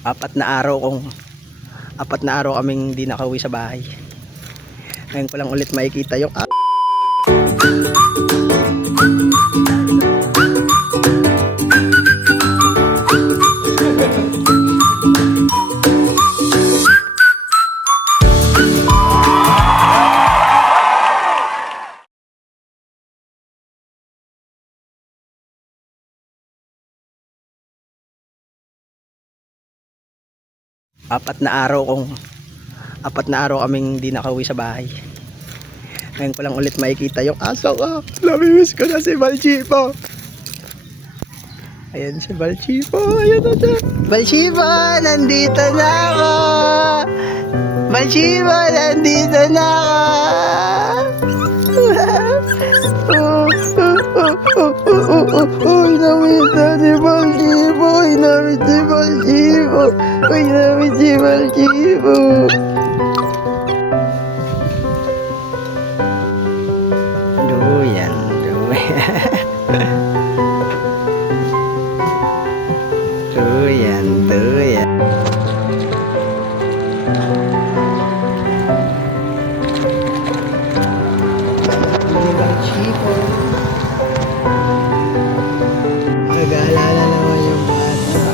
Apat na araw kaming hindi nakauwi sa bahay. Ngayon ko lang ulit makikita yung apat na araw kaming hindi nakauwi sa bahay. Ngayon ko lang ulit makikita yung aso ko. Namimiss ko na si Balchipo. Ayan si Balchipo. Ayan na siya. Balchipo, nandito na ako. Balchipo, nandito na ako. Uy, namiss na si Balchipo. Uy, namiss si Balchipo. Uy, namiss si Balchipo. Duyan. Duyan. Balchipo. Nag-aalala naman yung bata.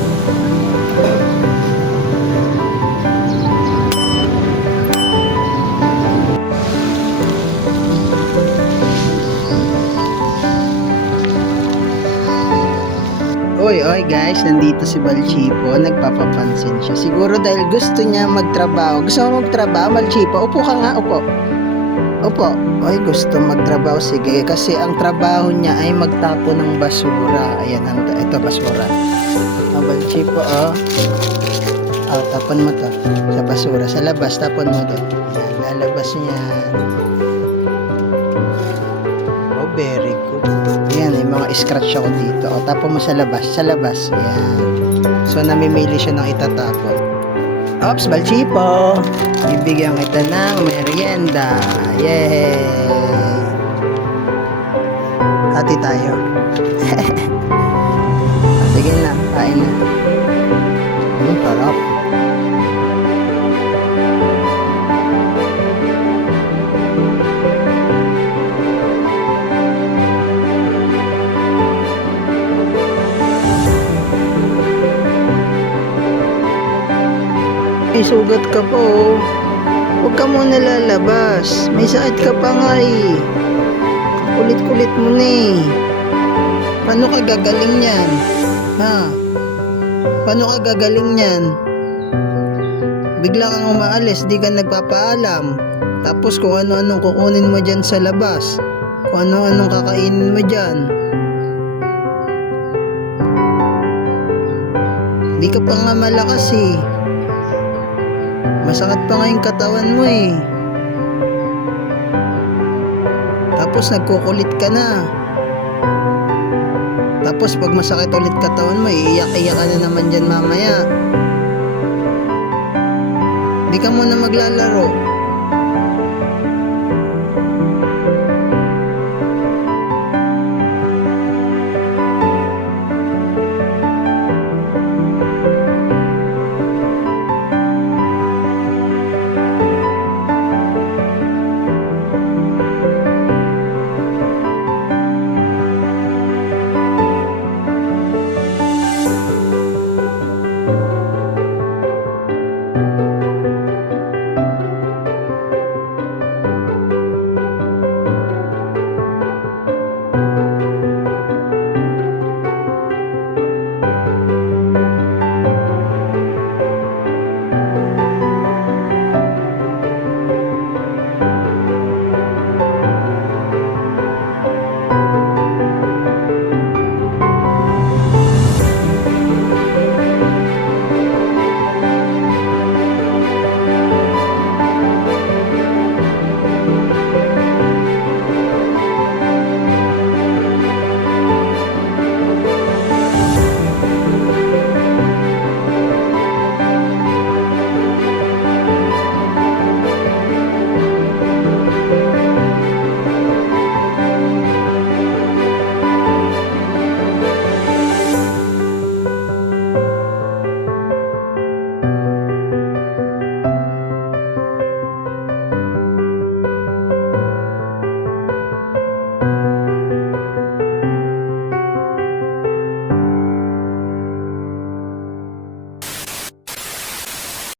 Oy guys, nandito si Balchipo. Nagpapapansin siya. Siguro dahil gusto niya magtrabaho. Gusto mo magtrabaho, Balchipo? Upo ka nga, upo. Opo. Oy, gusto magtrabaho. Sige, kasi ang trabaho niya ay magtapo ng basura. Ayan, ito basura. Balchipo, oh. Oh, tapon mo to. Sa basura. Sa labas, tapon mo to. Ayan, lalabas niya. Oh, very good. Ayan, may mga scratch ako dito. O, tapon mo sa labas. Sa labas. Ayan. So, namimili siya ng itatapon. Ops, Balchipo. Bibigyan kita ng merienda. Yay! Hati tayo. Sige na, kain na. Sarap. May sugat ka po. Huwag ka muna lalabas. May sakit ka pa nga eh. Kulit-kulit mo na eh. Paano ka gagaling yan? Ha? Paano ka gagaling yan? Bigla kang umaalis, di ka nagpapaalam. Tapos kung ano-anong kukunin mo dyan sa labas. Kung ano-anong kakainin mo dyan. Di ka pa nga malakas eh. Masakit pa nga yung katawan mo eh. Tapos nagkukulit ka na. Tapos pag masakit ulit katawan mo, iiyak-iyak ka na naman dyan mamaya. Di ka muna maglalaro.